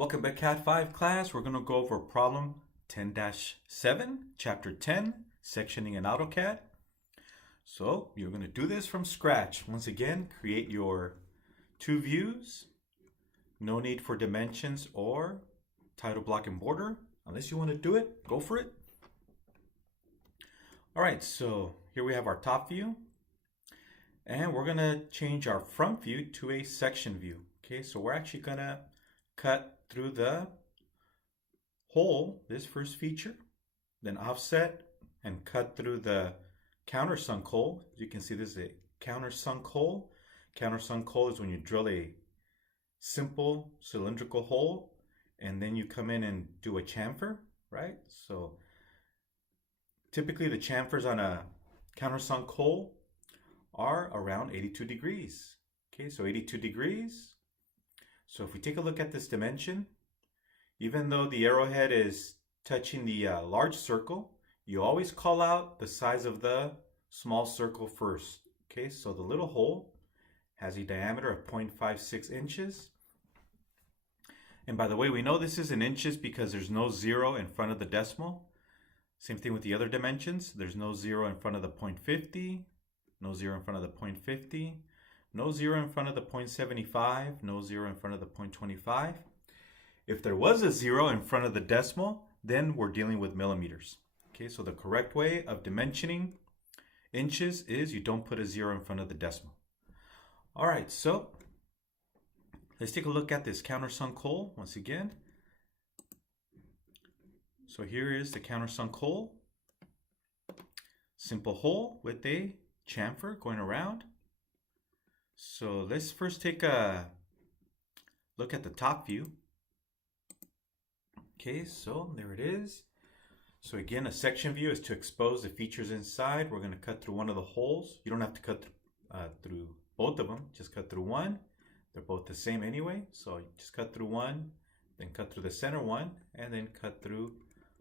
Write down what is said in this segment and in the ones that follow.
Welcome back, Cat 5 class. We're going to go over problem 10-7, chapter 10, sectioning in AutoCAD. So you're going to do this from scratch. Once again, create your two views. No need for dimensions or title block and border. Unless you want to do it, go for it. All right, so here we have our top view. And we're going to change our front view to a section view. Okay, so we're actually going to cut through the hole, this first feature, then offset and cut through the countersunk hole. As you can see, this is a countersunk hole. Countersunk hole is when you drill a simple cylindrical hole and then you come in and do a chamfer, right? So typically the chamfers on a countersunk hole are around 82 degrees. Okay, so 82 degrees. So if we take a look at this dimension, even though the arrowhead is touching the large circle, you always call out the size of the small circle first. Okay, so the little hole has a diameter of 0.56 inches. And by the way, we know this is in inches because there's no zero in front of the decimal. Same thing with the other dimensions. There's no zero in front of the 0.50, no zero in front of the 0.50. No zero in front of the 0.75, no zero in front of the 0.25. If there was a zero in front of the decimal, then we're dealing with millimeters. Okay, so the correct way of dimensioning inches is you don't put a zero in front of the decimal. All right, so let's take a look at this countersunk hole once again. So here is the countersunk hole. Simple hole with a chamfer going around. So let's first take a look at the top view. Okay, so there it is. So again, a section view is to expose the features inside. We're going to cut through one of the holes. You don't have to cut through both of them. Just cut through one. They're both the same anyway. So just cut through one, then cut through the center one, and then cut through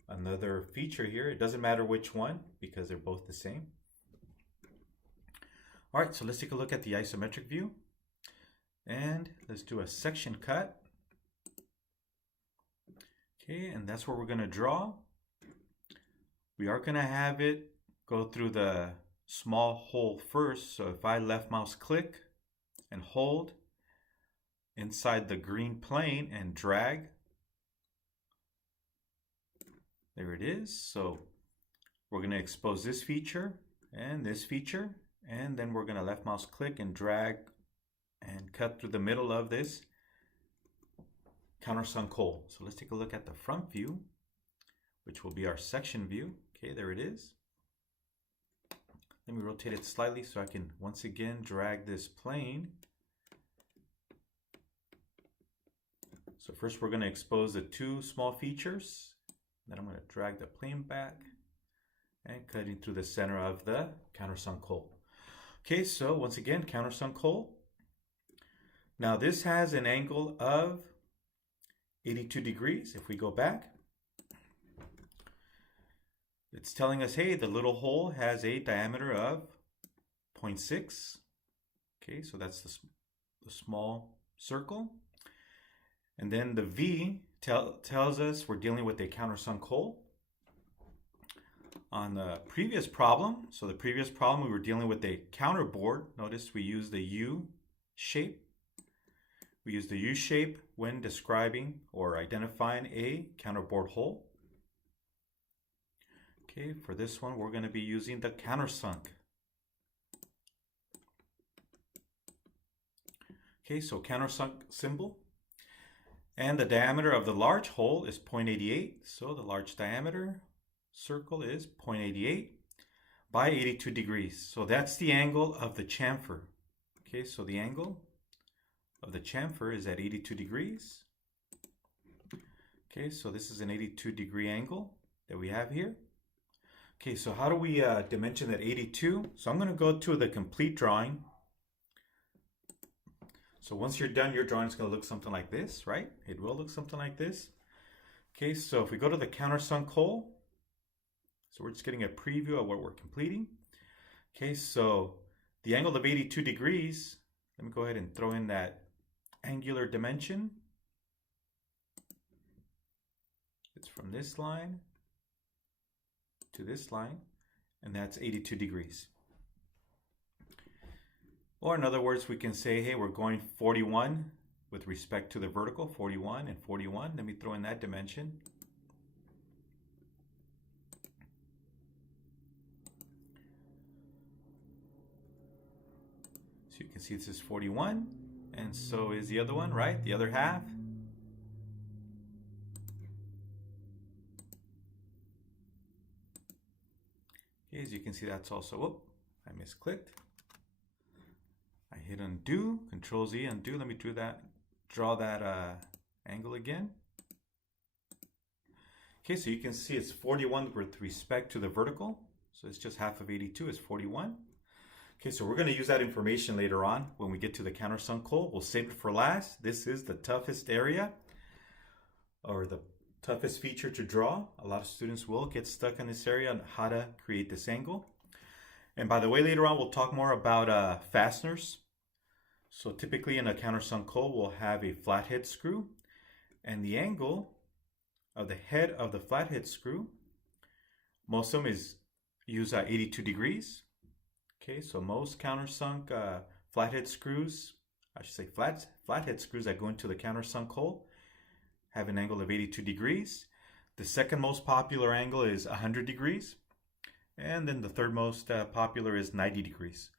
another feature here. It doesn't matter which one because they're both the same. All right, so let's take a look at the isometric view. And let's do a section cut. Okay, and that's where we're going to draw. We are going to have it go through the small hole first. So if I left mouse click and hold inside the green plane and drag, there it is. So we're going to expose this feature and this feature. And then we're going to left mouse click and drag and cut through the middle of this countersunk hole. So let's take a look at the front view, which will be our section view. Okay, there it is. Let me rotate it slightly so I can once again drag this plane. So first we're going to expose the two small features. Then I'm going to drag the plane back and cutting through the center of the countersunk hole. Okay, so once again, countersunk hole. Now this has an angle of 82 degrees. If we go back, it's telling us, hey, the little hole has a diameter of 0.6. Okay, so that's the small circle. And then the V tells us we're dealing with a countersunk hole. On the previous problem, so the previous problem we were dealing with a counterboard. Notice we used the U shape. We use the U shape when describing or identifying a counterboard hole. Okay, for this one we're going to be using the countersunk. Okay, so countersunk symbol. And the diameter of the large hole is 0.88. So the large diameter circle is 0.88 by 82 degrees. So that's the angle of the chamfer. Okay, so the angle of the chamfer is at 82 degrees. Okay, so this is an 82 degree angle that we have here. Okay, so how do we dimension that 82? So I'm going to go to the complete drawing. So once you're done, your drawing is going to look something like this, right? It will look something like this. Okay, so if we go to the countersunk hole, so we're just getting a preview of what we're completing. Okay, so the angle of 82 degrees, let me go ahead and throw in that angular dimension. from this line to this line, and that's 82 degrees. Or in other words, we can say, hey, we're going 41 with respect to the vertical, 41 and 41. Let me throw in that dimension. So you can see this is 41, and so is the other one, right? The other half. Okay, as you can see, that's also, whoop, I misclicked. I hit undo, Control Z, undo. Let me draw that angle again. Okay, so you can see it's 41 with respect to the vertical. So it's just half of 82 is 41. Okay, so we're going to use that information later on when we get to the countersunk hole. We'll save it for last. This is the toughest area, or the toughest feature to draw. A lot of students will get stuck in this area on how to create this angle. And by the way, later on we'll talk more about fasteners. So typically in a countersunk hole, we'll have a flathead screw, and the angle of the head of the flathead screw, most of them use 82 degrees. Okay, so most countersunk flathead screws, I should say flathead screws that go into the countersunk hole have an angle of 82 degrees. The second most popular angle is 100 degrees. And then the third most popular is 90 degrees.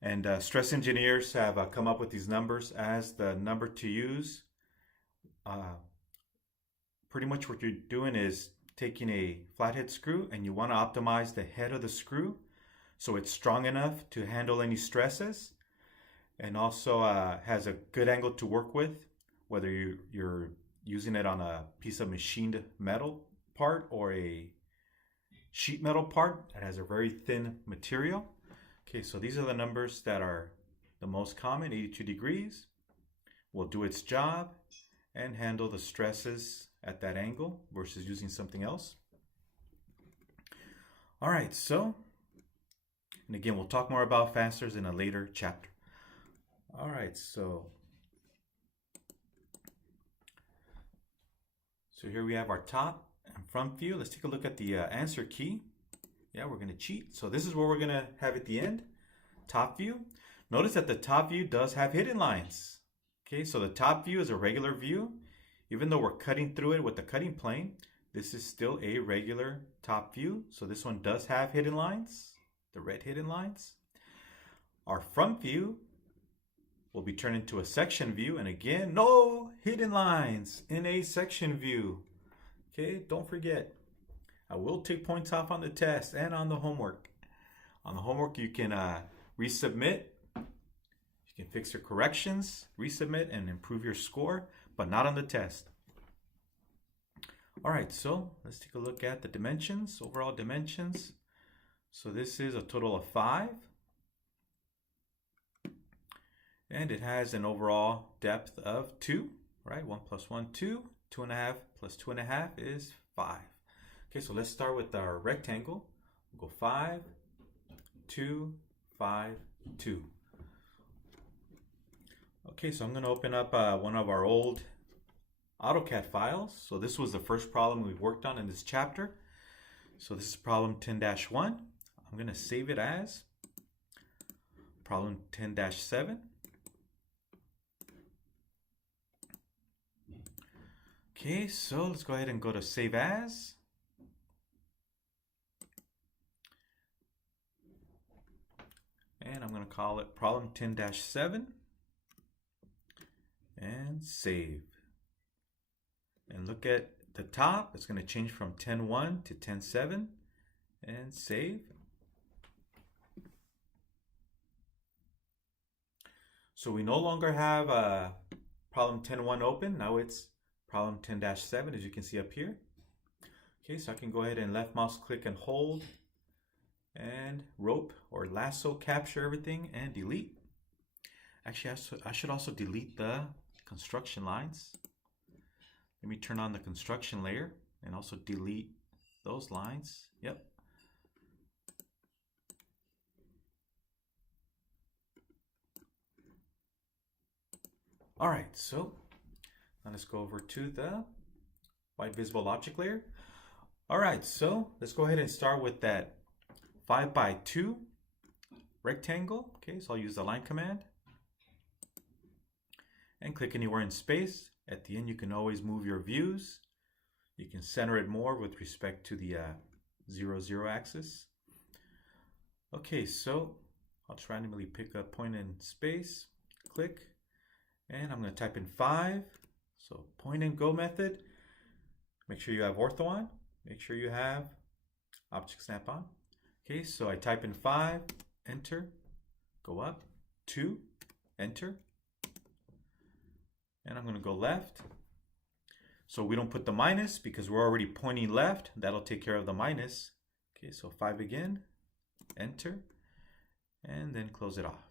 And stress engineers have come up with these numbers as the number to use. Pretty much what you're doing is taking a flathead screw and you want to optimize the head of the screw so it's strong enough to handle any stresses, and also has a good angle to work with, whether you're using it on a piece of machined metal part or a sheet metal part that has a very thin material. Okay, so these are the numbers that are the most common. 82 degrees will do its job and handle the stresses at that angle versus using something else. All right, so, and again, we'll talk more about fasteners in a later chapter. All right, so here we have our top and front view. Let's take a look at the answer key. Yeah, we're going to cheat. So this is what we're going to have at the end. Top view. Notice that the top view does have hidden lines. Okay, so the top view is a regular view. Even though we're cutting through it with the cutting plane, this is still a regular top view. So this one does have hidden lines, the red hidden lines. Our front view will be turned into a section view, and again, no hidden lines in a section view. Okay, don't forget, I will take points off on the test and on the homework. On the homework, you can resubmit, you can fix your corrections, resubmit, and improve your score, but not on the test. All right, so let's take a look at the dimensions, overall dimensions. So this is a total of 5. And it has an overall depth of 2, right? 1 plus 1, 2. 2.5 plus 2.5 is 5. Okay, so let's start with our rectangle. We'll go 5, 2, 5, 2. Okay, so I'm going to open up one of our old AutoCAD files. So this was the first problem we worked on in this chapter. So this is problem 10-1. I'm going to save it as problem 10-7. Okay, so let's go ahead and go to Save As. And I'm going to call it Problem 10-7. And save. And look at the top. It's going to change from 10-1 to 10-7. And save. So we no longer have Problem 10-1 open. Now it's Problem 10-7, as you can see up here. Okay, so I can go ahead and left mouse click and hold and rope or lasso capture everything and delete. Actually, I should also delete the construction lines. Let me turn on the construction layer and also delete those lines. Yep. All right, so now let's go over to the white visible object layer. All right, so let's go ahead and start with that 5x2 rectangle. Okay, so I'll use the line command and click anywhere in space. At the end, you can always move your views. You can center it more with respect to the 0, 0 axis. Okay, so I'll just randomly pick a point in space, click, and I'm going to type in 5. So point and go method. Make sure you have ortho on. Make sure you have object snap on. Okay, so I type in 5, enter, go up, 2, enter, and I'm going to go left. So we don't put the minus because we're already pointing left. That'll take care of the minus. Okay, so 5 again, enter, and then close it off.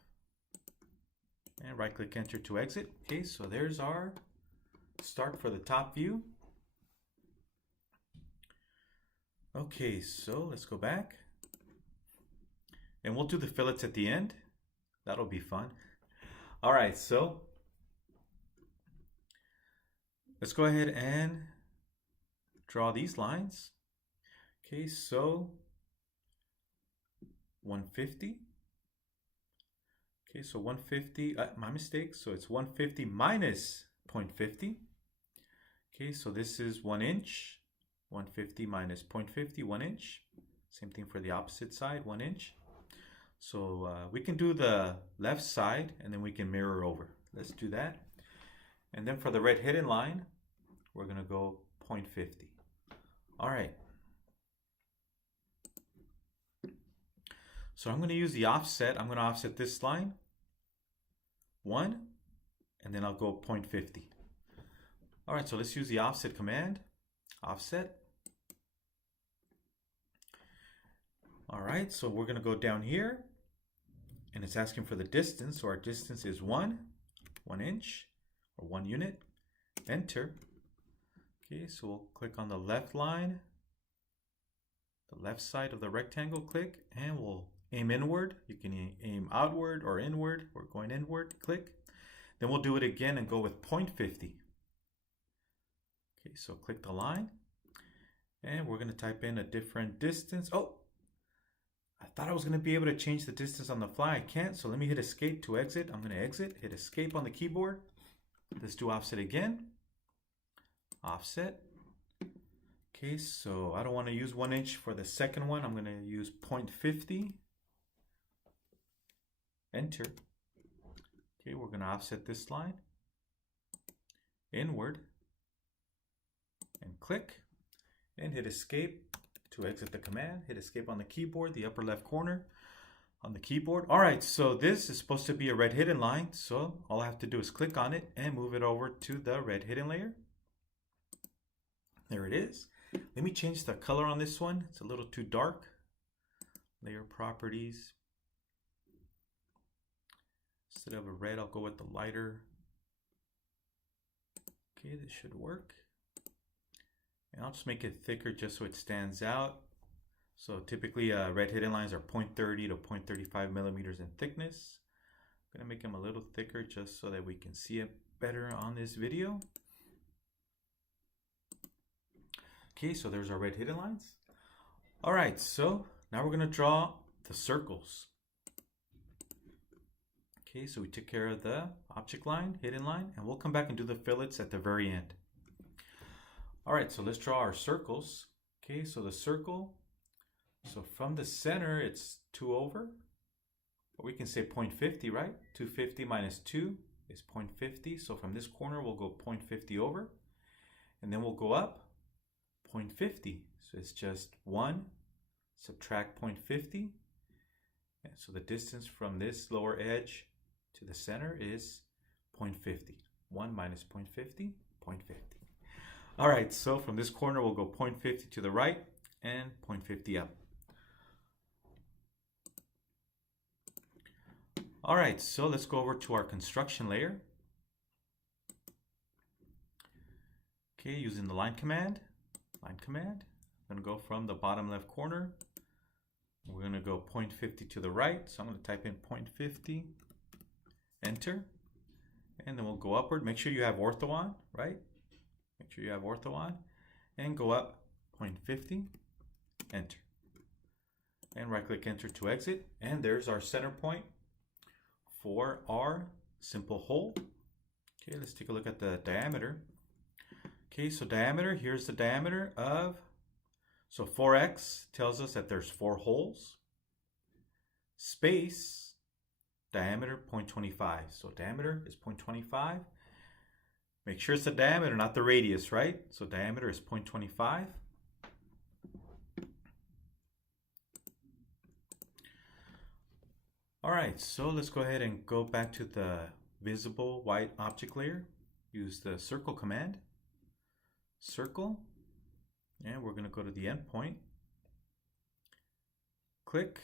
And right click enter to exit. Okay, so there's our start for the top view. Okay, so let's go back. And we'll do the fillets at the end. That'll be fun. All right, so let's go ahead and draw these lines. Okay, so 150. Okay, so 150, my mistake. So it's 150 minus 0.50. Okay, so this is 1 inch. 150 minus 0.50, 1 inch. Same thing for the opposite side, 1 inch. So we can do the left side and then we can mirror over. Let's do that. And then for the red hidden line, we're going to go 0.50. All right. So I'm going to use the offset. I'm going to offset this line 1, and then I'll go 0.50. All right, so let's use the offset command. Offset. All right, so we're going to go down here, and it's asking for the distance. So our distance is 1 inch, or 1 unit. Enter. Okay, so we'll click on the left line, the left side of the rectangle, click, and we'll aim inward. You can aim outward or inward. We're going inward, click. Then we'll do it again and go with 0.50. Okay, so click the line, and we're going to type in a different distance. Oh, I thought I was going to be able to change the distance on the fly. I can't, so let me hit escape to exit. I'm going to exit, hit escape on the keyboard. Let's do offset again. Offset. Okay, so I don't want to use 1 inch for the second one. I'm going to use 0.50. Enter. Okay, we're going to offset this line inward and click and hit escape to exit the command. Hit escape on the keyboard, the upper left corner on the keyboard. All right, so this is supposed to be a red hidden line. So all I have to do is click on it and move it over to the red hidden layer. There it is. Let me change the color on this one. It's a little too dark. Layer properties. Instead of a red, I'll go with the lighter. Okay, this should work. And I'll just make it thicker just so it stands out. So typically red hidden lines are 0.30 to 0.35 millimeters in thickness. I'm gonna make them a little thicker just so that we can see it better on this video. Okay, so there's our red hidden lines. All right, so now we're gonna draw the circles. Okay, so we took care of the object line, hidden line, and we'll come back and do the fillets at the very end. All right, so let's draw our circles. Okay, so the circle, so from the center, it's 2 over, but we can say 0.50, right? 250 minus 2 is 0.50. So from this corner, we'll go 0.50 over, and then we'll go up 0.50. So it's just 1, subtract 0.50. And so the distance from this lower edge to the center is 0.50. 1 minus 0.50, 0.50. All right, so from this corner, we'll go 0.50 to the right and 0.50 up. All right, so let's go over to our construction layer. Okay, using the line command. I'm gonna go from the bottom left corner. We're gonna go 0.50 to the right. So I'm gonna type in 0.50, enter, and then we'll go upward. Make sure you have ortho on, right? Make sure you have ortho on. and go up 0.50, enter. And right click enter to exit. And there's our center point for our simple hole. Okay, let's take a look at the diameter. Okay, so diameter, here's the diameter of, so 4x tells us that there's 4 holes. Space, diameter 0.25. So diameter is 0.25. Make sure it's the diameter, not the radius, right? So diameter is 0.25. All right, so let's go ahead and go back to the visible white object layer. Use the circle command. Circle, and we're going to go to the endpoint. Click.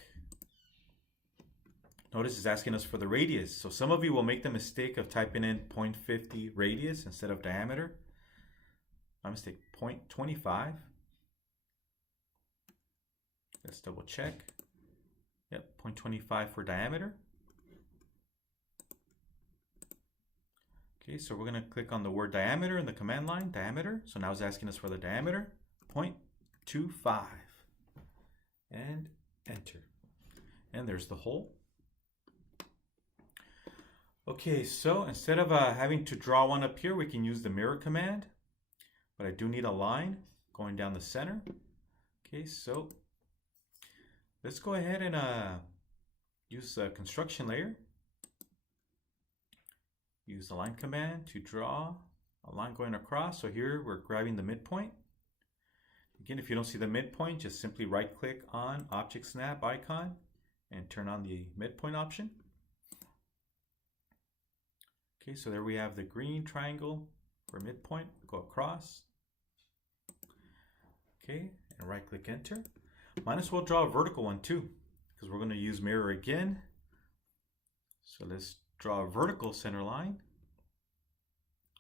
Notice it's asking us for the radius. So some of you will make the mistake of typing in 0.50 radius instead of diameter. My mistake, 0.25. Let's double check. Yep, 0.25 for diameter. Okay, so we're going to click on the word diameter in the command line, diameter. So now it's asking us for the diameter, 0.25. And enter. And there's the hole. Okay, so instead of having to draw one up here, we can use the mirror command. But I do need a line going down the center. Okay, so let's go ahead and use the construction layer. Use the line command to draw a line going across. So here we're grabbing the midpoint. Again, if you don't see the midpoint, just simply right click on Object Snap icon and turn on the midpoint option. Okay, so there we have the green triangle for midpoint. Go across. Okay, and right click enter. Might as well draw a vertical one too, because we're going to use mirror again. So let's draw a vertical center line,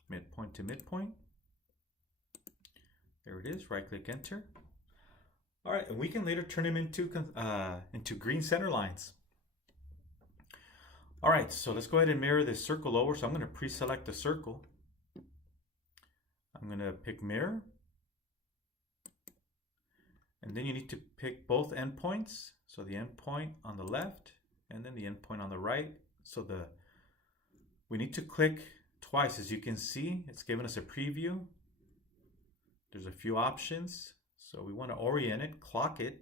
midpoint to midpoint. There it is, right click enter. All right, and we can later turn them into green center lines. All right, so let's go ahead and mirror this circle over. So I'm going to pre-select the circle. I'm going to pick mirror. And then you need to pick both endpoints. So the endpoint on the left and then the endpoint on the right. So we need to click twice. As you can see, it's giving us a preview. There's a few options. So we want to orient it, clock it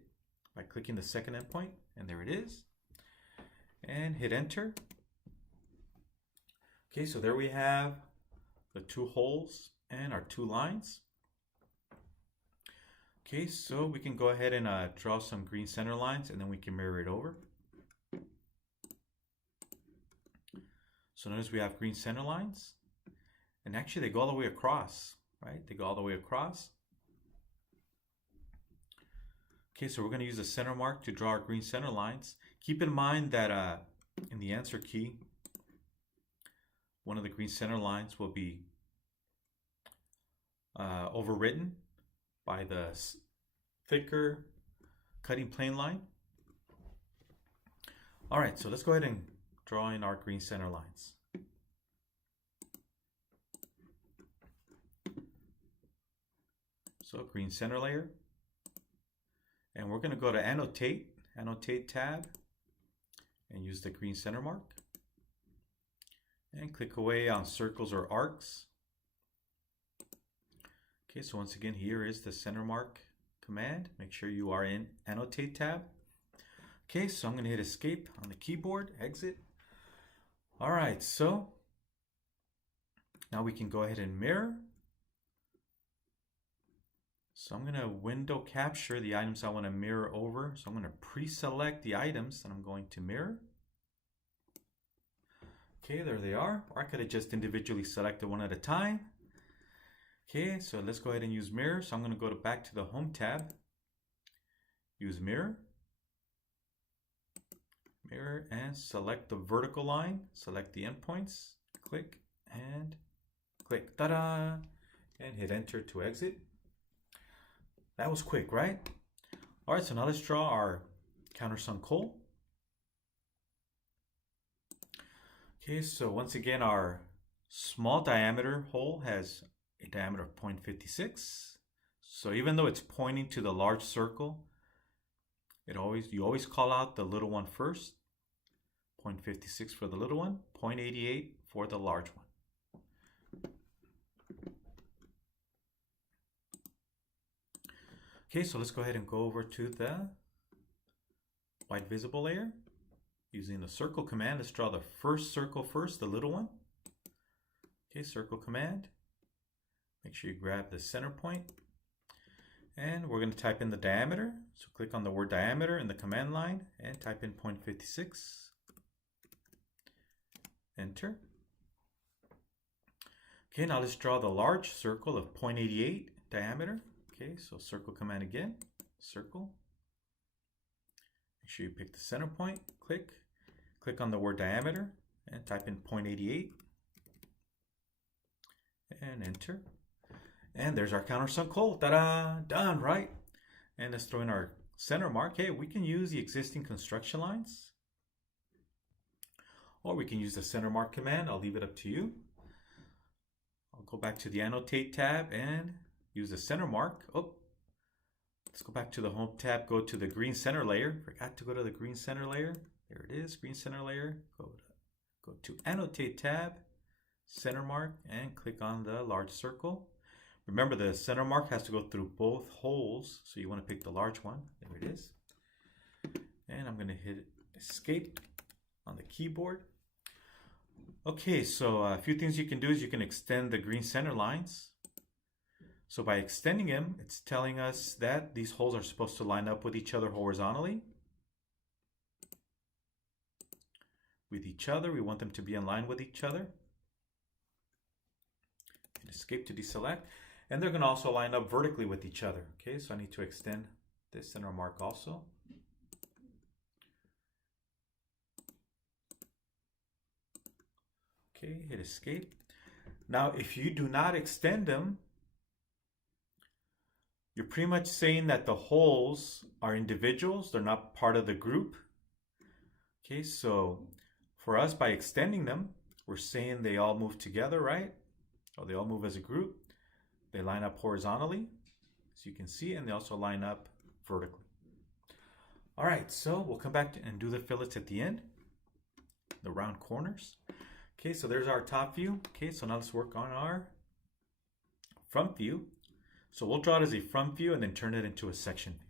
by clicking the second endpoint. And there it is. And hit enter. Okay, so there we have the 2 holes and our 2 lines. Okay, so we can go ahead and draw some green center lines and then we can mirror it over. So notice we have green center lines, and actually they go all the way across, right? They go all the way across. Okay, so we're going to use the center mark to draw our green center lines. Keep in mind that in the answer key, one of the green center lines will be overwritten by the thicker cutting plane line. All right, so let's go ahead and draw in our green center lines. So green center layer. And we're going to go to annotate tab, and use the green center mark. And click away on circles or arcs. Okay, so once again, here is the center mark command. Make sure you are in annotate tab. Okay, so I'm going to hit escape on the keyboard, exit. All right, so now we can go ahead and mirror. So I'm going to window capture the items I want to mirror over. So I'm going to pre-select the items that I'm going to mirror. Okay, there they are. Or I could have just individually selected one at a time. Okay, so let's go ahead and use mirror. So I'm going to go back to the home tab. Use mirror. Mirror and select the vertical line. Select the endpoints. Click and click. Ta-da! And hit enter to exit. That was quick, right? All right, so now let's draw our countersunk hole. Okay, so once again, our small diameter hole has a diameter of 0.56. So even though it's pointing to the large circle, you always call out the little one first. 0.56 for the little one, 0.88 for the large one. Okay, so let's go ahead and go over to the white visible layer. Using the circle command, let's draw the first circle first, the little one. Okay, circle command. Make sure you grab the center point. And we're going to type in the diameter. So click on the word diameter in the command line and type in 0.56. Enter. Okay, now let's draw the large circle of 0.88 diameter. Okay, so circle command again, circle. Make sure you pick the center point, click on the word diameter and type in 0.88 and enter. And there's our countersunk hole. Ta-da! Done, right? And let's throw in our center mark. Hey, we can use the existing construction lines, or we can use the center mark command. I'll leave it up to you. I'll go back to the annotate tab and use the center mark. Oh, let's go back to the home tab, go to the green center layer. Forgot to go to the green center layer. There it is, green center layer. Go to annotate tab, center mark, and click on the large circle. Remember, the center mark has to go through both holes, so you want to pick the large one. There it is. And I'm going to hit escape on the keyboard. Okay, so a few things you can do is you can extend the green center lines. So by extending them, it's telling us that these holes are supposed to line up with each other horizontally. We want them to be in line with each other. Hit escape to deselect. And they're going to also line up vertically with each other. Okay, so I need to extend this center mark also. Okay, hit escape. Now, if you do not extend them, you're pretty much saying that the holes are individuals. They're not part of the group. Okay, so for us, by extending them, we're saying they all move together, right? Or they all move as a group. They line up horizontally, as you can see, and they also line up vertically. All right, so we'll come back and do the fillets at the end, the round corners. Okay, so there's our top view. Okay, so now let's work on our front view. So we'll draw it as a front view and then turn it into a section view.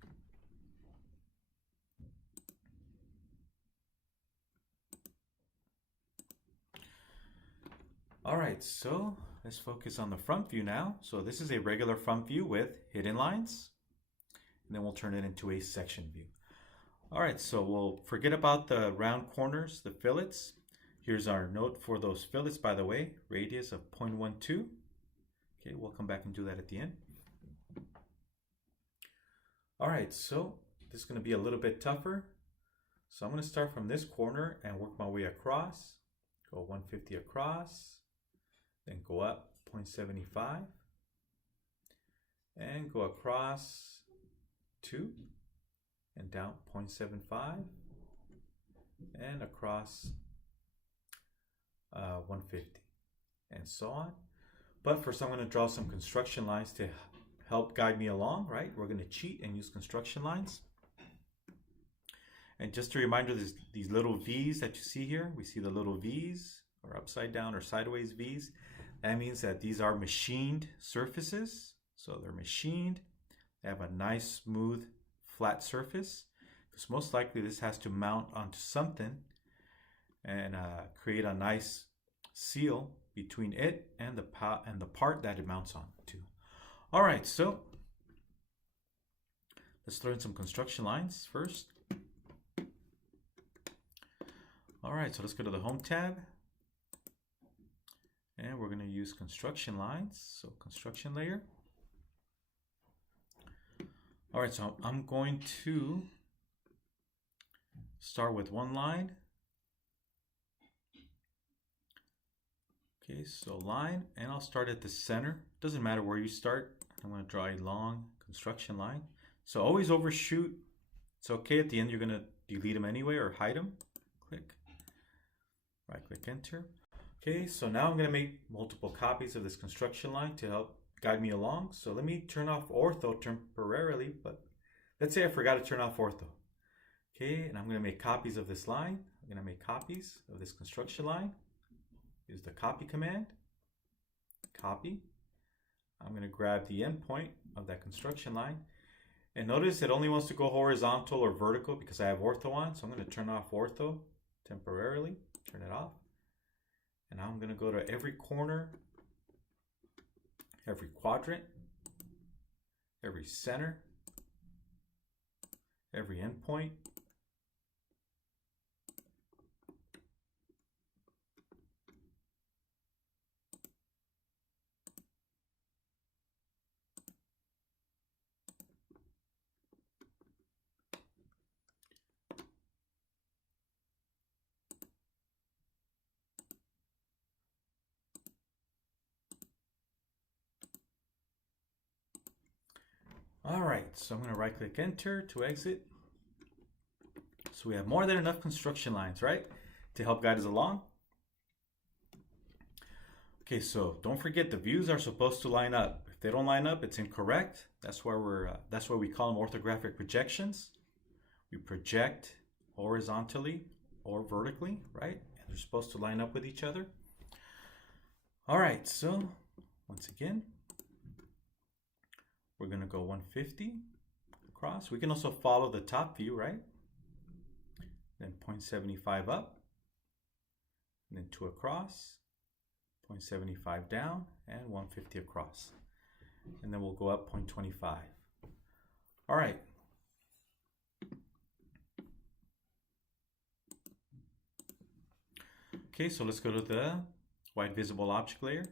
All right, so let's focus on the front view now. So this is a regular front view with hidden lines, and then we'll turn it into a section view. All right, so we'll forget about the round corners, the fillets. Here's our note for those fillets, by the way, radius of 0.12. Okay, we'll come back and do that at the end. All right, so this is going to be a little bit tougher. So I'm going to start from this corner and work my way across. Go 150 across, then go up 0.75, and go across 2, and down 0.75, and across 150, and so on. But first I'm going to draw some construction lines to help guide me along, right? We're going to cheat and use construction lines. And just a reminder, these little V's that you see here, we see the little V's, or upside down or sideways V's. That means that these are machined surfaces. So they're machined. They have a nice, smooth, flat surface. Because most likely this has to mount onto something and create a nice seal between it and the part that it mounts on to. All right, so let's throw in some construction lines first. All right, so let's go to the Home tab. And we're going to use construction lines. So construction layer. All right, so I'm going to start with one line. Okay, so line, and I'll start at the center. Doesn't matter where you start. I'm going to draw a long construction line. So always overshoot. It's okay. At the end, you're going to delete them anyway or hide them. Click. Right click, enter. Okay, so now I'm going to make multiple copies of this construction line to help guide me along. So let me turn off ortho temporarily, but let's say I forgot to turn off ortho. Okay, and I'm going to make copies of this line. I'm going to make copies of this construction line. Use the copy command. Copy. I'm going to grab the endpoint of that construction line. And notice it only wants to go horizontal or vertical because I have ortho on. So I'm going to turn off ortho temporarily. Turn it off. And now I'm going to go to every corner, every quadrant, every center, every endpoint. All right, so I'm going to right click enter to exit. So we have more than enough construction lines, right, to help guide us along. Okay, so don't forget the views are supposed to line up. If they don't line up, it's incorrect. That's why we call them orthographic projections. We project horizontally or vertically, right? And they're supposed to line up with each other. All right, so once again, we're going to go 150 across. We can also follow the top view, right? Then 0.75 up, and then 2 across, 0.75 down, and 150 across. And then we'll go up 0.25. All right. Okay, so let's go to the white visible object layer,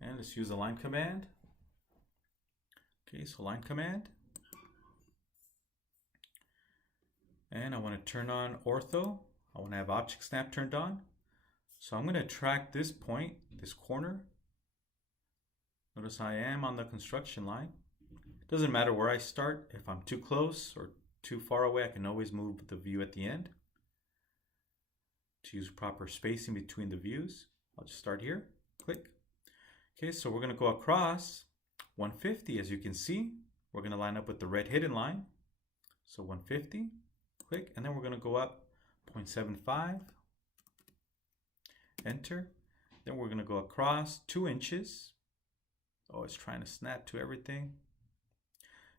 and let's use the line command. Okay, so line command. And I want to turn on ortho. I want to have object snap turned on. So I'm going to track this point, this corner. Notice I am on the construction line. It doesn't matter where I start. If I'm too close or too far away, I can always move the view at the end to use proper spacing between the views. I'll just start here, click. Okay, so we're going to go across 150. As you can see, we're going to line up with the red hidden line. So 150, click, and then we're going to go up 0.75, enter. Then we're going to go across 2 inches. Oh, it's trying to snap to everything.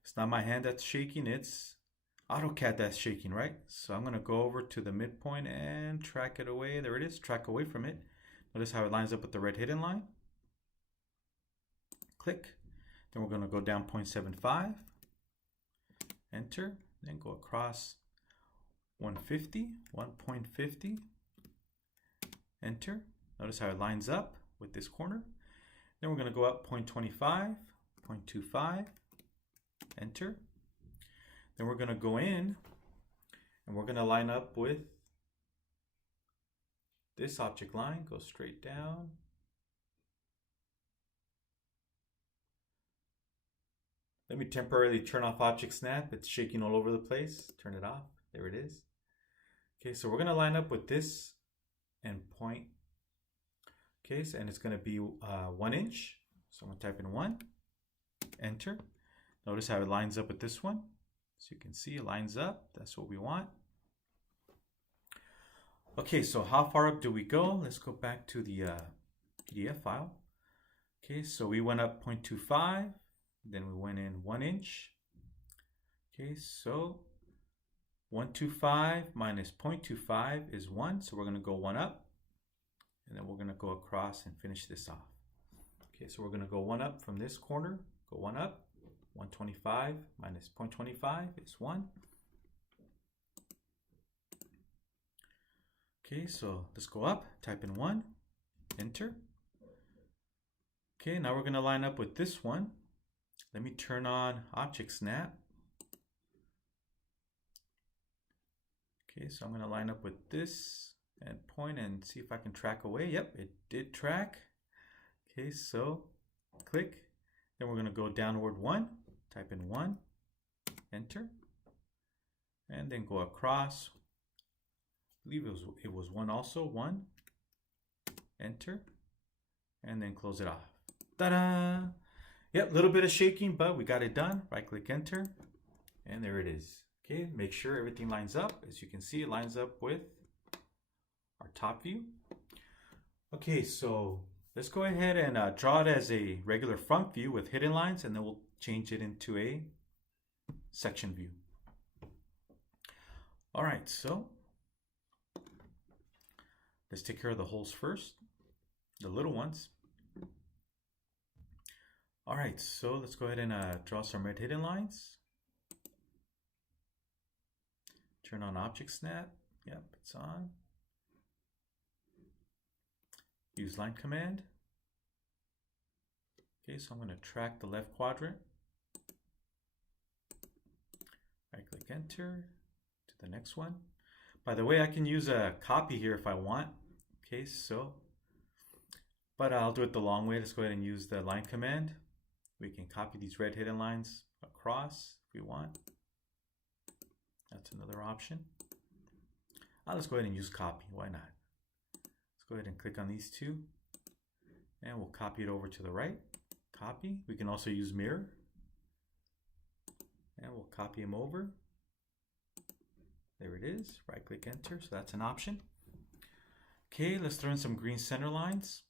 It's not my hand that's shaking, it's AutoCAD that's shaking, right? So I'm going to go over to the midpoint and track it away. There it is, track away from it. Notice how it lines up with the red hidden line. Click. Then we're going to go down 0.75, enter, then go across 150, 1.50, enter. Notice how it lines up with this corner. Then we're going to go up 0.25, 0.25, enter. Then we're going to go in and we're going to line up with this object line, go straight down. Let me temporarily turn off object snap. It's shaking all over the place. Turn it off. There it is. Okay, so we're going to line up with this endpoint. Okay, so, and it's going to be 1 inch. So I'm going to type in 1, enter. Notice how it lines up with this one. So you can see it lines up. That's what we want. Okay, so how far up do we go? Let's go back to the PDF file. Okay, so we went up 0.25. Then we went in 1 inch. Okay, so 125 minus 0.25 is 1. So we're going to go 1 up. And then we're going to go across and finish this off. Okay, so we're going to go 1 up from this corner. Go 1 up. 125 minus 0.25 is 1. Okay, so let's go up. Type in 1. Enter. Okay, now we're going to line up with this one. Let me turn on object snap. Okay, so I'm going to line up with this endpoint and see if I can track away. Yep, it did track. Okay, so click. Then we're going to go downward 1. Type in 1. Enter. And then go across. I believe it was 1 also. 1. Enter. And then close it off. Ta-da! Yep, a little bit of shaking, but we got it done. Right click enter, and there it is. Okay, make sure everything lines up. As you can see, it lines up with our top view. Okay, so let's go ahead and draw it as a regular front view with hidden lines, and then we'll change it into a section view. All right, so let's take care of the holes first, the little ones. All right, so let's go ahead and draw some red hidden lines. Turn on object snap. Yep, it's on. Use line command. Okay, so I'm going to track the left quadrant. Right click enter to the next one. By the way, I can use a copy here if I want. Okay, so, but I'll do it the long way. Let's go ahead and use the line command. We can copy these red hidden lines across if we want. That's another option. Let's go ahead and use copy. Why not? Let's go ahead and click on these two, and we'll copy it over to the right. Copy. We can also use mirror, and we'll copy them over. There it is. Right click enter. So that's an option. Okay, let's throw in some green center lines.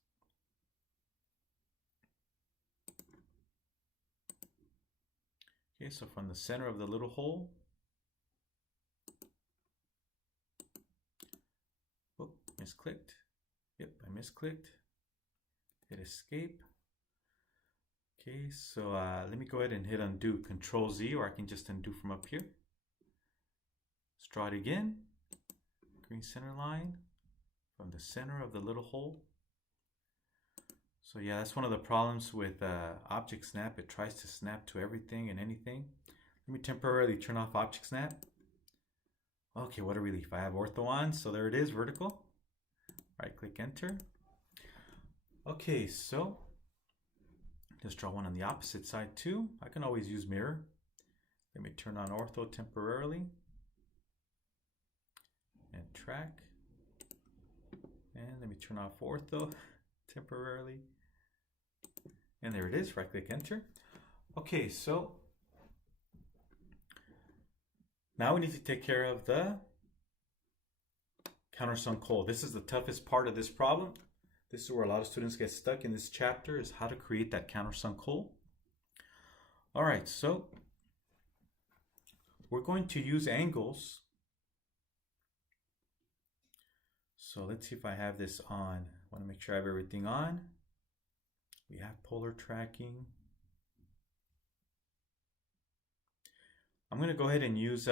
Okay, so from the center of the little hole, oh, misclicked. Yep, I misclicked. Hit escape. Okay, so let me go ahead and hit undo, Control Z, or I can just undo from up here. Let's draw it again. Green center line from the center of the little hole. So yeah, that's one of the problems with object snap. It tries to snap to everything and anything. Let me temporarily turn off object snap. Okay, what a relief. I have ortho on, so there it is, vertical. Right click enter. Okay, so let's draw one on the opposite side too. I can always use mirror. Let me turn on ortho temporarily and track. And let me turn off ortho temporarily. And there it is, right click enter. Okay, so now we need to take care of the countersunk hole. This is the toughest part of this problem. This is where a lot of students get stuck in this chapter, is how to create that countersunk hole. All right, so we're going to use angles. So let's see if I have this on. I want to make sure I have everything on. We have polar tracking. I'm going to go ahead and use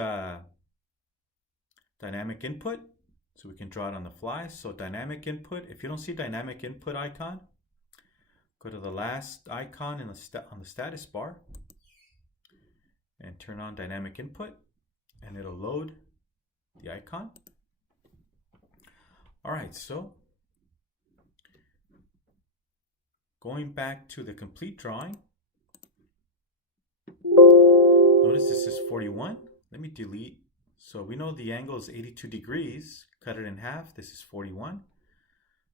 dynamic input so we can draw it on the fly. So dynamic input, if you don't see dynamic input icon, go to the last icon on the status bar and turn on dynamic input, and it'll load the icon. All right, so going back to the complete drawing, notice this is 41. Let me delete. So we know the angle is 82 degrees. Cut it in half. This is 41.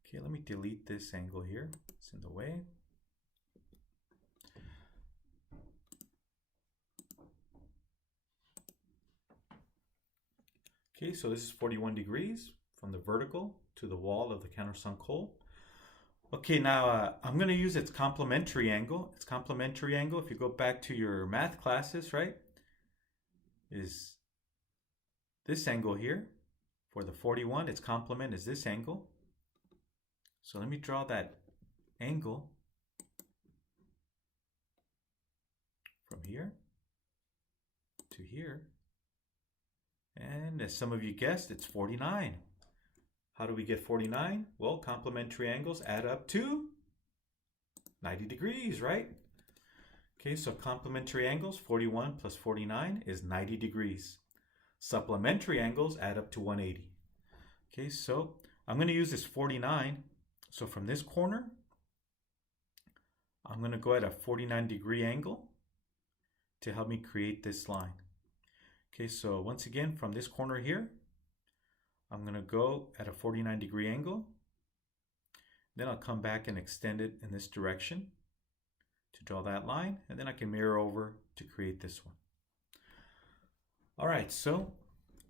Okay, let me delete this angle here. It's in the way. Okay, so this is 41 degrees from the vertical to the wall of the countersunk hole. Okay, now I'm going to use its complementary angle. Its complementary angle, if you go back to your math classes, right, is this angle here. For the 41, its complement is this angle. So let me draw that angle from here to here. And as some of you guessed, it's 49. How do we get 49? Well, complementary angles add up to 90 degrees, right? Okay, so complementary angles, 41 plus 49 is 90 degrees. Supplementary angles add up to 180. Okay, so I'm going to use this 49. So from this corner, I'm going to go at a 49 degree angle to help me create this line. Okay, so once again, from this corner here, I'm going to go at a 49 degree angle. Then I'll come back and extend it in this direction to draw that line, and then I can mirror over to create this one. All right, so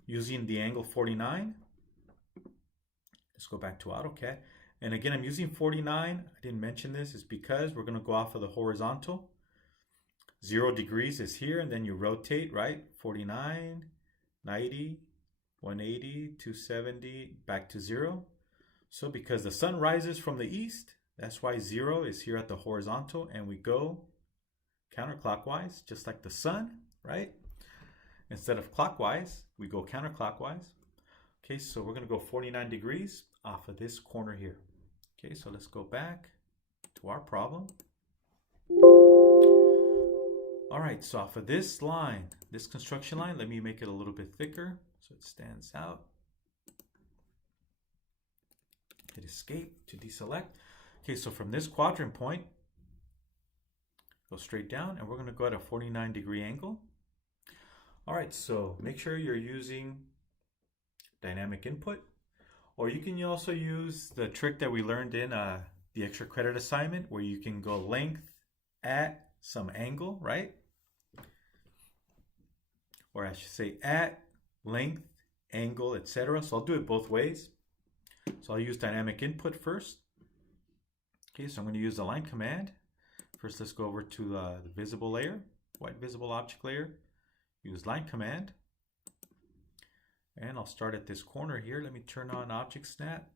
using the angle 49, let's go back to AutoCAD. And again, I'm using 49. I didn't mention this. It's because we're going to go off of the horizontal. 0 degrees is here, and then you rotate, right? 49, 90, 180, 270, back to 0. So because the sun rises from the east, that's why 0 is here at the horizontal, and we go counterclockwise, just like the sun, right? Instead of clockwise, we go counterclockwise. Okay, so we're going to go 49 degrees off of this corner here. Okay, so let's go back to our problem. All right, so off of this line, this construction line, let me make it a little bit thicker so it stands out. Hit escape to deselect. Okay, so from this quadrant point, go straight down, and we're going to go at a 49-degree angle. All right, so make sure you're using dynamic input, or you can also use the trick that we learned in the extra credit assignment, where you can go length at some angle, right? Or I should say at length, angle, etc. So I'll do it both ways. So I'll use dynamic input first. Okay, so I'm going to use the line command. First, let's go over to the visible layer, white visible object layer. Use line command. And I'll start at this corner here. Let me turn on object snap.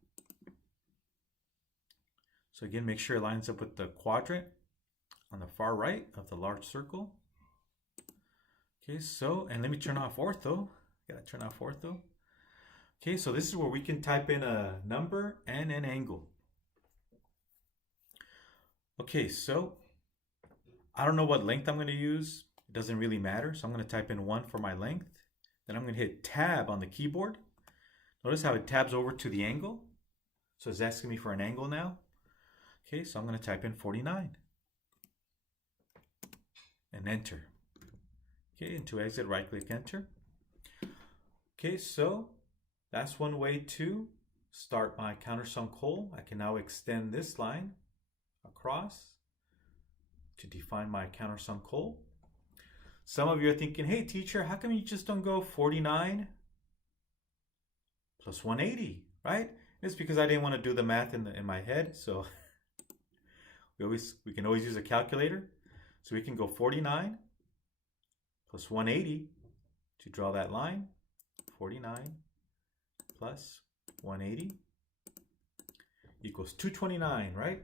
So again, make sure it lines up with the quadrant on the far right of the large circle. Okay, so, and let me turn off ortho. Gotta turn off ortho. Okay, so this is where we can type in a number and an angle. Okay, so I don't know what length I'm going to use. It doesn't really matter. So I'm going to type in 1 for my length. Then I'm going to hit tab on the keyboard. Notice how it tabs over to the angle. So it's asking me for an angle now. Okay, so I'm going to type in 49. And enter. Okay, and to exit, right click enter. Okay, so that's one way to start my countersunk hole. I can now extend this line across to define my countersunk hole. Some of you are thinking, hey teacher, how come you just don't go 49 plus 180, right? It's because I didn't want to do the math in my head, so we can always use a calculator. So we can go 49 plus 180 to draw that line. 49 plus 180 equals 229, right?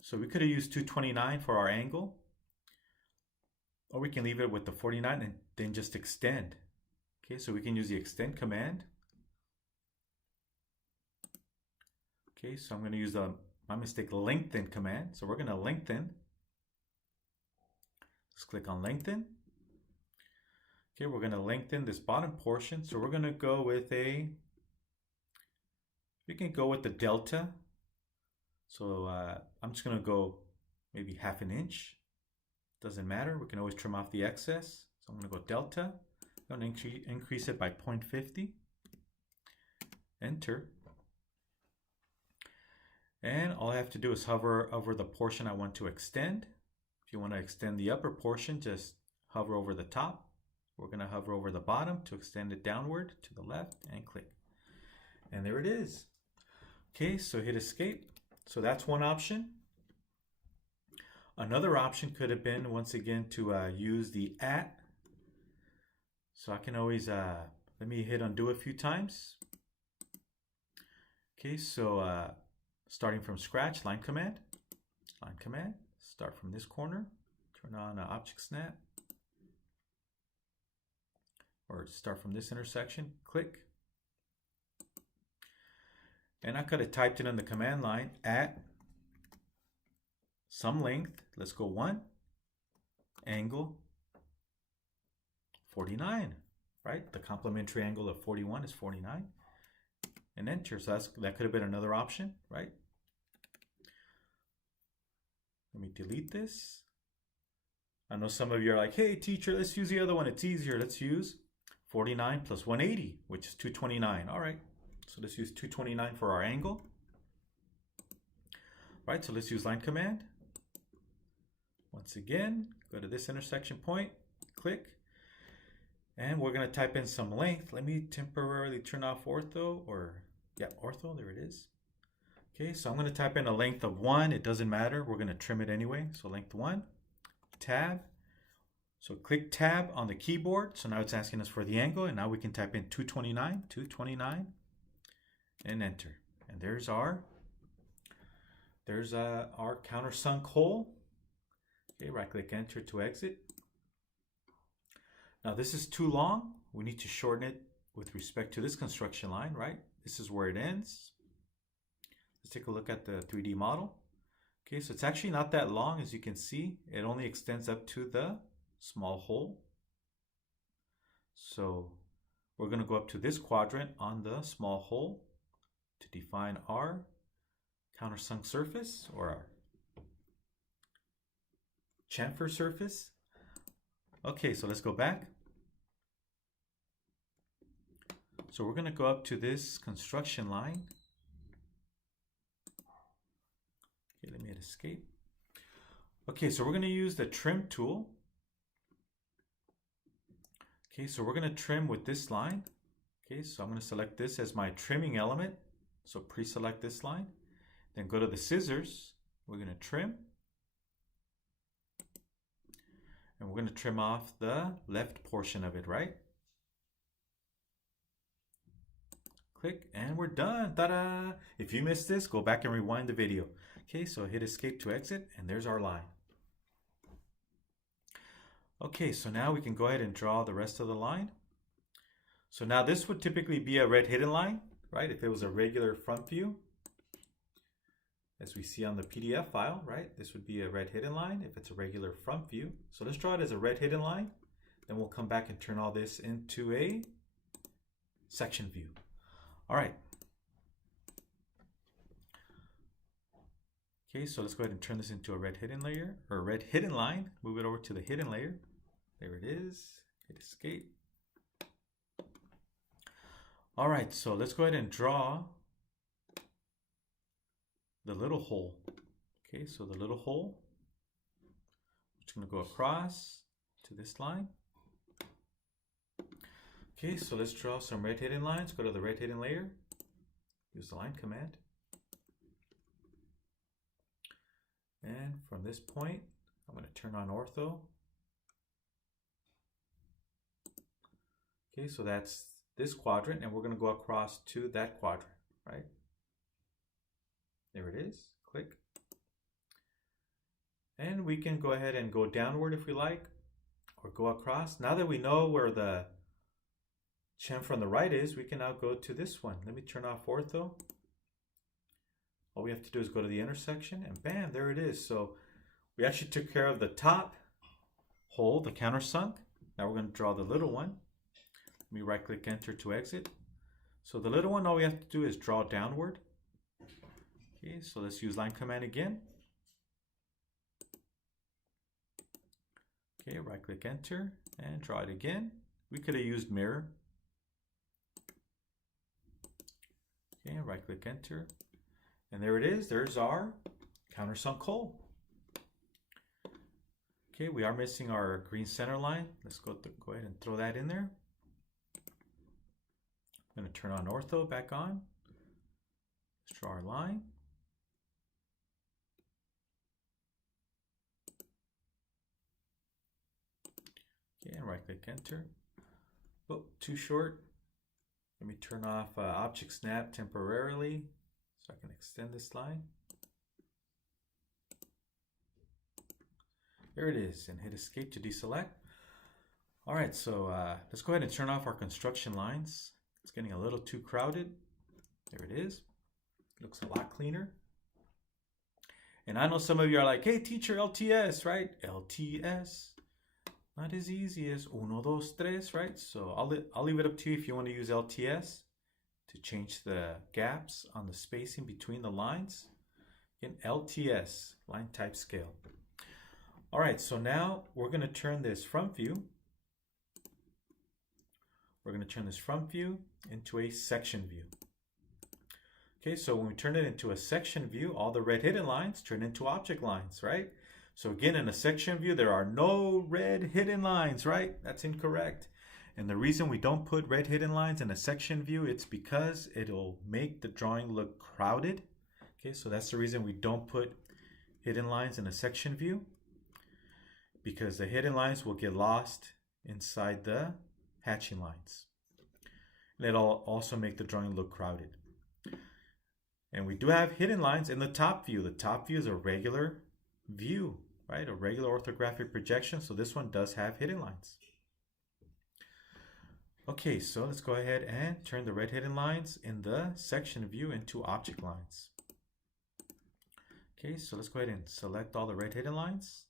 So we could have used 229 for our angle, or we can leave it with the 49 and then just extend. Okay, so we can use the extend command. Okay, so I'm going to use my mistake, lengthen command. So we're going to lengthen. Let's click on lengthen. Okay, we're going to lengthen this bottom portion. So we're going to go with we can go with the delta. So I'm just going to go maybe ½ an inch. Doesn't matter. We can always trim off the excess. So I'm going to go delta. I'm going to increase it by 0.50. Enter. And all I have to do is hover over the portion I want to extend. If you want to extend the upper portion, just hover over the top. We're going to hover over the bottom to extend it downward to the left and click. And there it is. Okay, so hit escape. So that's one option. Another option could have been, once again, to use the at. So I can always, let me hit undo a few times. Okay, so starting from scratch, line command, start from this corner, turn on object snap, or start from this intersection, click. And I could have typed it in the command line at some length, let's go 1, angle 49, right? The complementary angle of 41 is 49, and enter. So that could have been another option, right? Let me delete this. I know some of you are like, hey teacher, let's use the other one. It's easier. Let's use 49 plus 180, which is 229. All right, so let's use 229 for our angle. Right, so let's use line command. Once again, go to this intersection point, click, and we're going to type in some length. Let me temporarily turn off ortho, or yeah, ortho, there it is. Okay, so I'm going to type in a length of 1. It doesn't matter. We're going to trim it anyway. So length 1, tab. So click tab on the keyboard. So now it's asking us for the angle, and now we can type in 229, and enter. And there's our countersunk hole. Okay, right click enter to exit. Now this is too long. We need to shorten it with respect to this construction line, right? This is where it ends. Let's take a look at the 3D model. Okay, so it's actually not that long, as you can see. It only extends up to the small hole. So we're going to go up to this quadrant on the small hole to define our countersunk surface, or our chamfer surface. Okay, so let's go back. So we're going to go up to this construction line. Okay, let me hit escape. Okay, so we're going to use the trim tool. Okay, so we're going to trim with this line. Okay, so I'm going to select this as my trimming element. So pre-select this line. Then go to the scissors. We're going to trim. And we're going to trim off the left portion of it, right? Click, and we're done. Ta-da! If you missed this, go back and rewind the video. Okay, so hit escape to exit, and there's our line. Okay, so now we can go ahead and draw the rest of the line. So now this would typically be a red hidden line, right? If it was a regular front view, as we see on the PDF file, right? This would be a red hidden line if it's a regular front view. So let's draw it as a red hidden line. Then we'll come back and turn all this into a section view. All right. Okay, so let's go ahead and turn this into a red hidden layer, or a red hidden line. Move it over to the hidden layer. There it is. Hit escape. All right, so let's go ahead and draw the little hole. Okay, so the little hole, it's going to go across to this line. Okay, so let's draw some red hidden lines. Go to the red hidden layer. Use the line command. And from this point, I'm going to turn on ortho. Okay, so that's this quadrant, and we're going to go across to that quadrant, right? There it is. Click. And we can go ahead and go downward if we like, or go across. Now that we know where the chamfer on the right is, we can now go to this one. Let me turn off ortho. All we have to do is go to the intersection, and bam, there it is. So we actually took care of the top hole, the countersunk. Now we're going to draw the little one. Let me right click enter to exit. So the little one, all we have to do is draw downward. Okay, so let's use line command again. Okay, right click enter and draw it again. We could have used mirror. Okay, right click enter. And there it is. There's our countersunk hole. Okay, we are missing our green center line. Let's go ahead and throw that in there. I'm going to turn on ortho back on. Let's draw our line. Okay, and right click enter. Oh, too short. Let me turn off object snap temporarily so I can extend this line. There it is, and hit escape to deselect. All right, so let's go ahead and turn off our construction lines. It's getting a little too crowded. There it is. Looks a lot cleaner. And I know some of you are like, hey teacher, LTS, right? LTS. Not as easy as 1, 2, 3, right? So I'll leave it up to you if you want to use LTS to change the gaps on the spacing between the lines. Again, LTS, line type scale. All right, so now we're going to turn this front view. We're going to turn this front view into a section view. Okay, so when we turn it into a section view, all the red hidden lines turn into object lines, right? So again, in a section view, there are no red hidden lines, right? That's incorrect. And the reason we don't put red hidden lines in a section view, it's because it'll make the drawing look crowded. Okay, so that's the reason we don't put hidden lines in a section view, because the hidden lines will get lost inside the hatching lines. And it'll also make the drawing look crowded. And we do have hidden lines in the top view. The top view is a regular view, right? A regular orthographic projection. So this one does have hidden lines. Okay, so let's go ahead and turn the red hidden lines in the section view into object lines. Okay, so let's go ahead and select all the red hidden lines.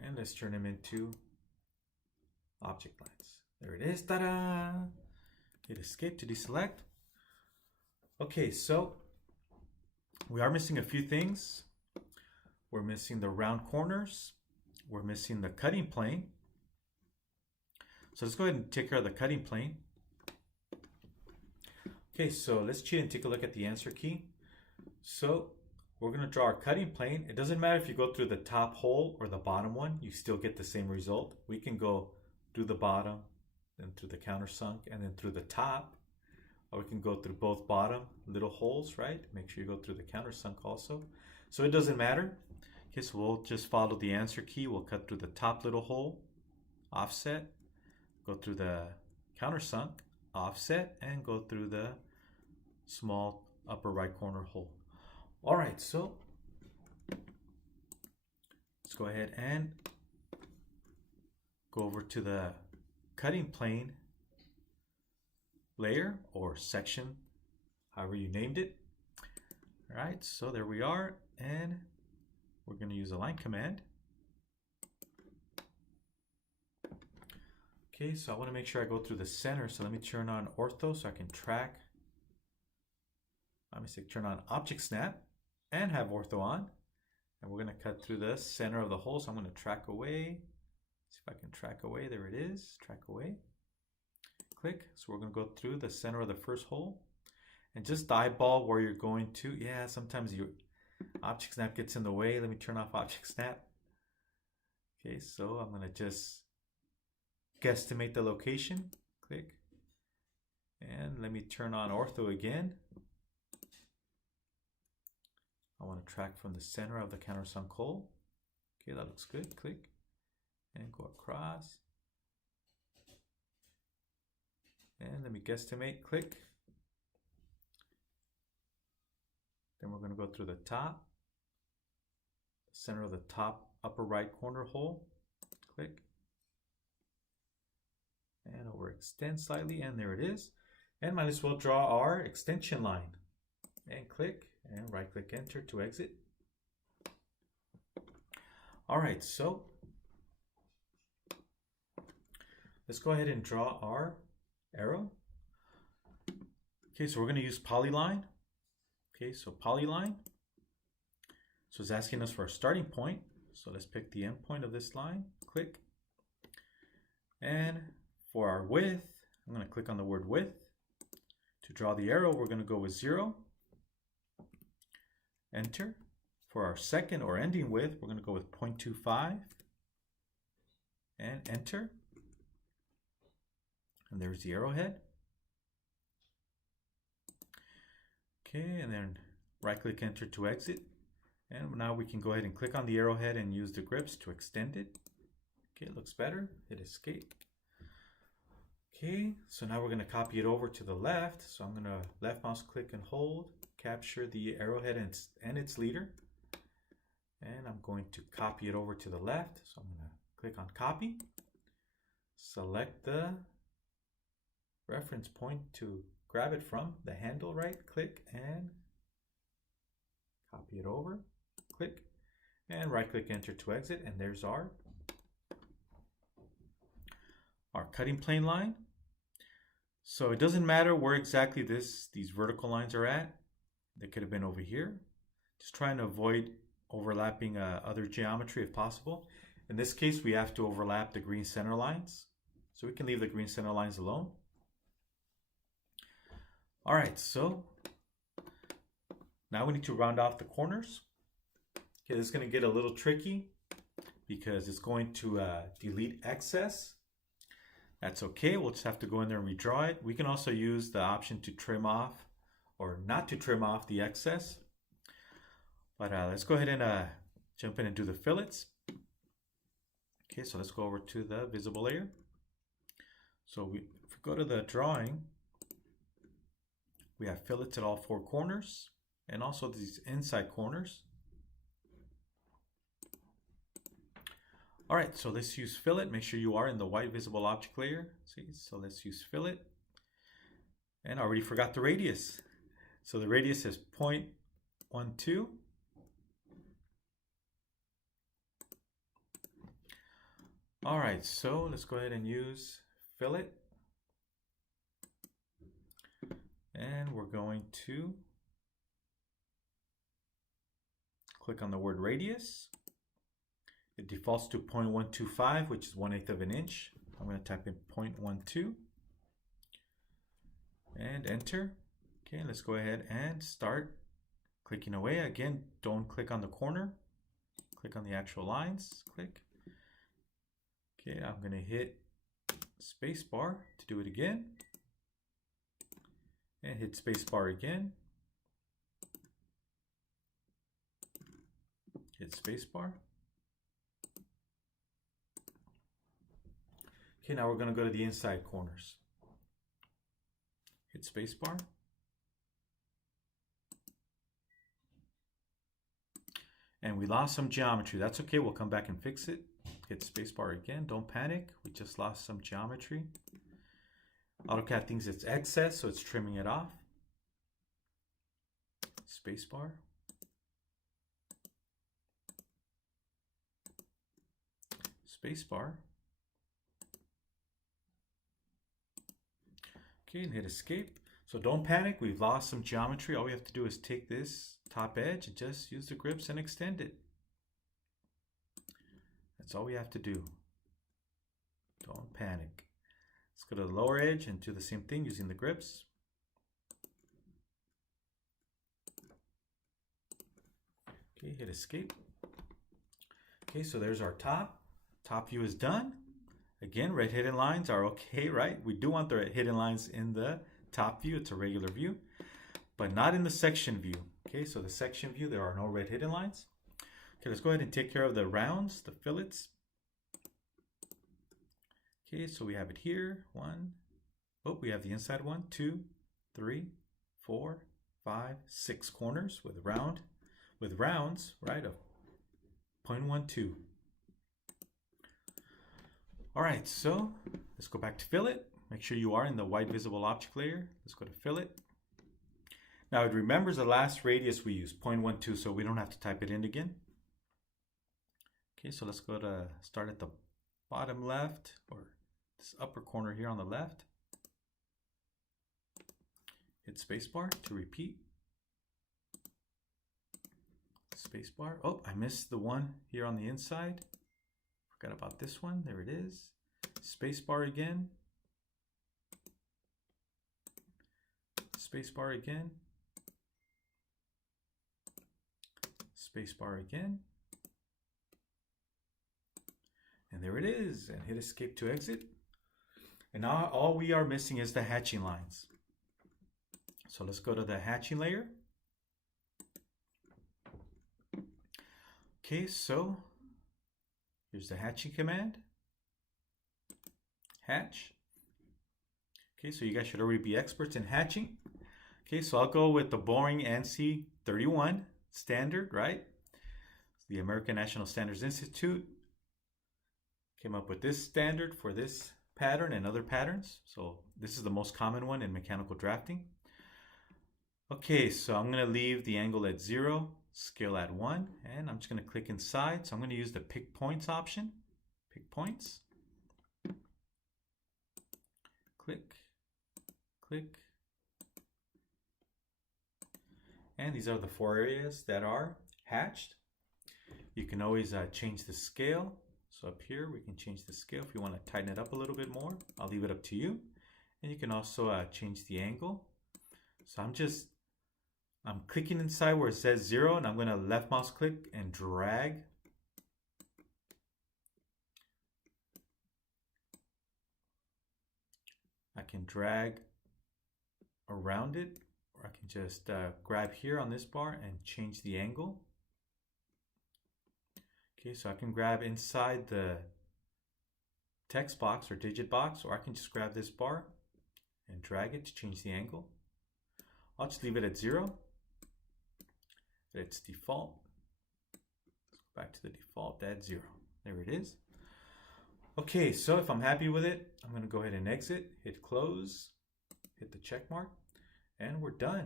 And let's turn them into object lines. There it is, ta-da! Hit escape to deselect. Okay, so we are missing a few things. We're missing the round corners. We're missing the cutting plane. So let's go ahead and take care of the cutting plane. Okay, so let's cheat and take a look at the answer key. So we're going to draw our cutting plane. It doesn't matter if you go through the top hole or the bottom one, you still get the same result. We can go through the bottom, then through the countersunk, and then through the top. Or we can go through both bottom little holes, right? Make sure you go through the countersunk also. So it doesn't matter. Okay, so we'll just follow the answer key. We'll cut through the top little hole, offset, go through the countersunk, offset, and go through the small upper right corner hole. All right, so let's go ahead and go over to the cutting plane layer or section, however you named it. All right, so there we are, and we're going to use a line command. Okay, so I want to make sure I go through the center, so let me turn on ortho so I can track. Let me say turn on object snap and have ortho on, and we're going to cut through the center of the hole. So I'm going to track away. See if I can track away. There it is. Track away. Click. So we're going to go through the center of the first hole and just eyeball where you're going to. Yeah, sometimes your object snap gets in the way. Let me turn off object snap. Okay, so I'm going to just guesstimate the location. Click. And let me turn on ortho again. I want to track from the center of the countersunk hole. Okay, that looks good. Click and go across. And let me guesstimate. Click. Then we're going to go through the top, center of the top upper right corner hole. Click. And overextend slightly, and there it is. And might as well draw our extension line. And click. And right click enter to exit. All right, so let's go ahead and draw our arrow. Okay, so we're going to use Polyline. Okay, so Polyline. So it's asking us for a starting point. So let's pick the end point of this line. Click. And for our width, I'm going to click on the word width. To draw the arrow, we're going to go with 0. Enter. For our second or ending width, we're going to go with 0.25 and enter. And there's the arrowhead. Okay, and then right click enter to exit. And now we can go ahead and click on the arrowhead and use the grips to extend it. Okay, it looks better. Hit escape. Okay, so now we're going to copy it over to the left. So I'm going to left mouse click and hold. Capture the arrowhead and its leader, and I'm going to copy it over to the left. So I'm going to click on copy, select the reference point to grab it from, the handle, right click and copy it over, click and right click enter to exit, and there's our cutting plane line. So it doesn't matter where exactly these vertical lines are at. They could have been over here. Just trying to avoid overlapping other geometry if possible. In this case, we have to overlap the green center lines. So we can leave the green center lines alone. All right, so now we need to round off the corners. Okay, this is going to get a little tricky because it's going to delete excess. That's okay, we'll just have to go in there and redraw it. We can also use the option to trim off or not to trim off the excess. But let's go ahead and jump in and do the fillets. Okay, so let's go over to the visible layer. So if we go to the drawing, we have fillets at all four corners and also these inside corners. All right, so let's use fillet. Make sure you are in the white visible object layer. See, so let's use fillet. And I already forgot the radius. So the radius is 0.12. All right, so let's go ahead and use fillet. And we're going to click on the word radius. It defaults to 0.125, which is 1/8 of an inch. I'm going to type in 0.12 and enter. Okay, let's go ahead and start clicking away. Again, don't click on the corner. Click on the actual lines. Click. Okay, I'm going to hit spacebar to do it again. And hit spacebar again. Hit spacebar. Okay, now we're going to go to the inside corners. Hit spacebar. And we lost some geometry. That's okay, we'll come back and fix it. Hit spacebar again, don't panic. We just lost some geometry. AutoCAD thinks it's excess, so it's trimming it off. Spacebar. Spacebar. Okay, and hit escape. So don't panic, we've lost some geometry. All we have to do is take this top edge and just use the grips and extend it. That's all we have to do. Don't panic. Let's go to the lower edge and do the same thing using the grips. Okay, hit escape. Okay, so there's our top. Top view is done. Again, red hidden lines are okay, right? We do want the hidden lines in the top view. It's a regular view, but not in the section view. Okay, so the section view, there are no red hidden lines. Okay, let's go ahead and take care of the rounds, the fillets. Okay, so we have it here. One. Oh, we have the inside one. 2, 3, 4, 5, 6 corners with rounds, right, of 0.12. All right, so let's go back to fillet. Make sure you are in the white visible object layer. Let's go to fillet. Now it remembers the last radius we used, 0.12, so we don't have to type it in again. Okay, so let's go to start at the bottom left, or this upper corner here on the left. Hit spacebar to repeat. Spacebar. Oh, I missed the one here on the inside. Forgot about this one. There it is. Spacebar again. Spacebar again. Spacebar again. And there it is. And hit escape to exit. And now all we are missing is the hatching lines. So let's go to the hatching layer. Okay, so here's the hatching command. Hatch. Okay, so you guys should already be experts in hatching. Okay, so I'll go with the boring ANSI 31 standard, right? The American National Standards Institute came up with this standard for this pattern and other patterns. So this is the most common one in mechanical drafting. Okay, so I'm going to leave the angle at 0, scale at 1, and I'm just going to click inside. So I'm going to use the pick points option. Pick points. Click, click. And these are the 4 areas that are hatched. You can always change the scale. So up here, we can change the scale if you want to tighten it up a little bit more. I'll leave it up to you. And you can also change the angle. So I'm clicking inside where it says 0, and I'm going to left mouse click and drag. I can drag around it, or I can just grab here on this bar and change the angle. Okay, so I can grab inside the text box or digit box, or I can just grab this bar and drag it to change the angle. I'll just leave it at 0. It's default. Let's go back to the default at 0. There it is. Okay, so if I'm happy with it, I'm going to go ahead and exit, hit close, hit the check mark, and we're done.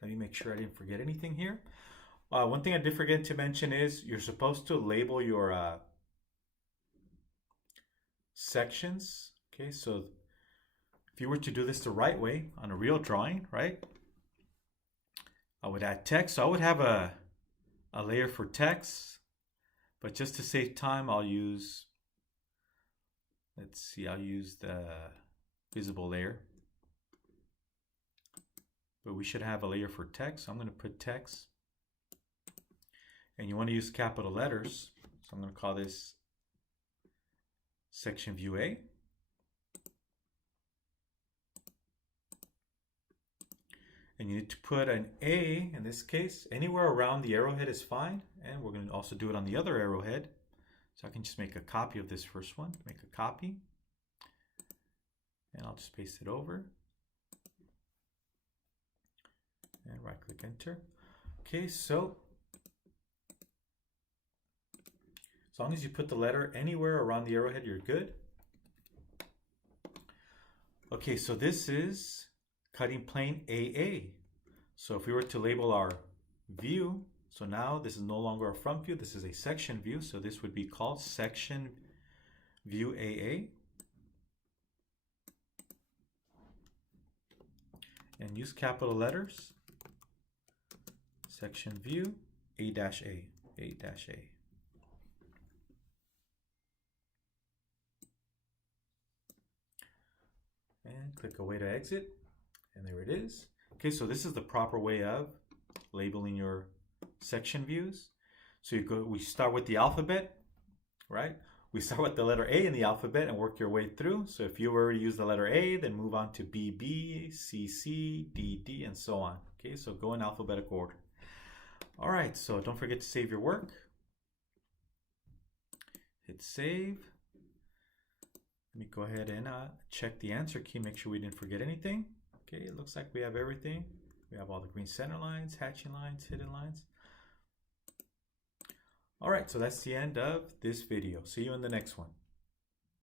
Let me make sure I didn't forget anything here. One thing I did forget to mention is you're supposed to label your sections. Okay, so if you were to do this the right way on a real drawing, right? I would add text. So I would have a layer for text, but just to save time, I'll use, I'll use the visible layer. But we should have a layer for text. So I'm going to put text. And you want to use capital letters. So I'm going to call this section view A. And you need to put an A, in this case, anywhere around the arrowhead is fine. And we're going to also do it on the other arrowhead. So I can just make a copy of this first one, make a copy. And I'll just paste it over. And right click enter. Okay, so as long as you put the letter anywhere around the arrowhead, you're good. Okay, so this is cutting plane AA. So if we were to label our view, so now this is no longer a front view, this is a section view. So this would be called section view AA. And use capital letters. Section view A-A, A-A. And click away to exit. And there it is. Okay, so this is the proper way of labeling your section views. So we start with the alphabet, right? We start with the letter A in the alphabet and work your way through. So if you already use the letter A, then move on to B, B, C, C, D, D, and so on. Okay, so go in alphabetical order. All right, so don't forget to save your work. Hit save. Let me go ahead and check the answer key, make sure we didn't forget anything. Okay, it looks like we have everything. We have all the green center lines, hatching lines, hidden lines. All right, so that's the end of this video. See you in the next one.